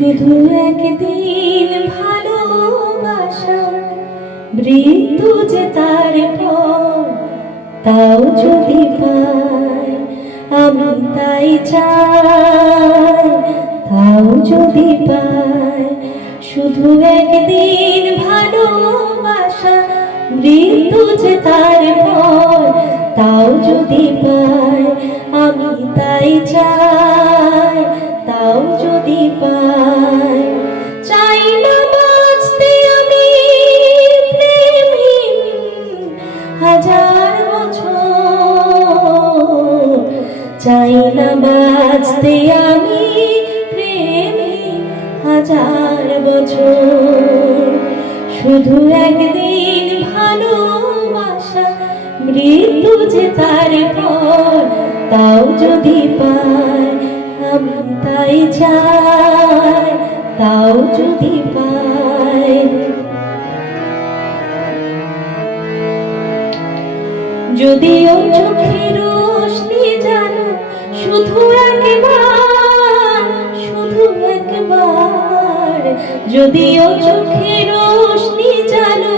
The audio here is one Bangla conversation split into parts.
শুধু একদিন ভালোবাসা, মৃত্যু যে তার তাও যদি পাই, আমি তাই চাই। তাও যদি পাই, শুধু একদিন ভালোবাসা, মৃত্যু যে তার তাও যদি পাই, আমি তাই চাই। পাই। চাই না হাজার বছর। চাই না বাঁচতে আমি প্রেমহীন হাজার বছর। শুধু একদিন ভালোবাসা, মৃত্যু যে তার তাও যদি পাই আমি তাই চাই, তাও যদি পাই। যদিও চোখের রোশনি জানো, শুধু একবার শুধু একবার। যদিও চোখের রোশনি জানো,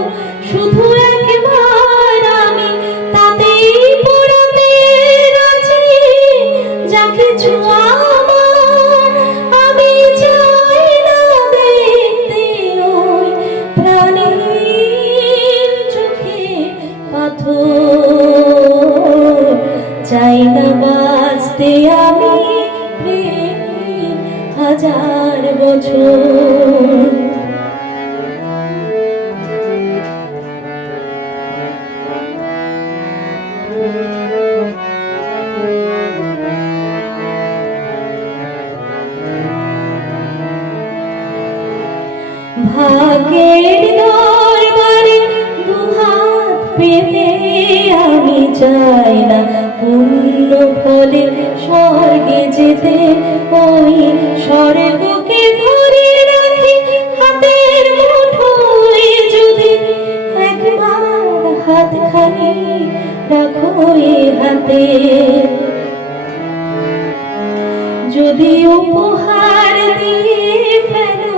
শুধু একবার আমি তাতেই পড়াতে রাজি। যা কিছু বাঁচতে আমি হাজার বছর। ভাগ্যের দরবারে দুহাত পেতে আমি চাই না ফলে স্বর্গে যেতে ওই স্বর্গকে ধরে রাখি হাতের মুঠোয় যদি একবার হাতখানি রাখো হাতে। যদি উপহার দিয়ে ফেলো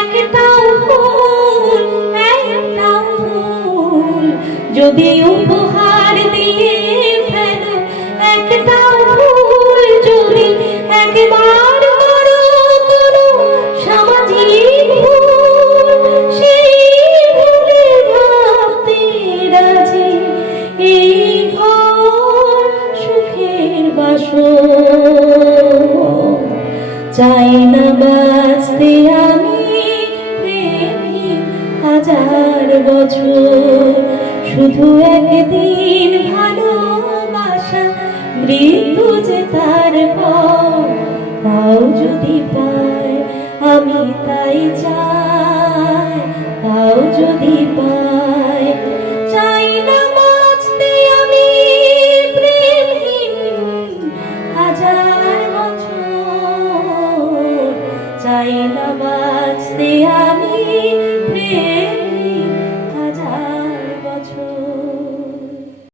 একটাও ফুল একটাও ফুল। যদি উপহার চাই না বাঁচতে আমি হাজার বছর। শুধু একদিন ভালোবাসা, মৃত্যু যে তার তাও যদি পাই, আমি তাই চাই। What's the enemy.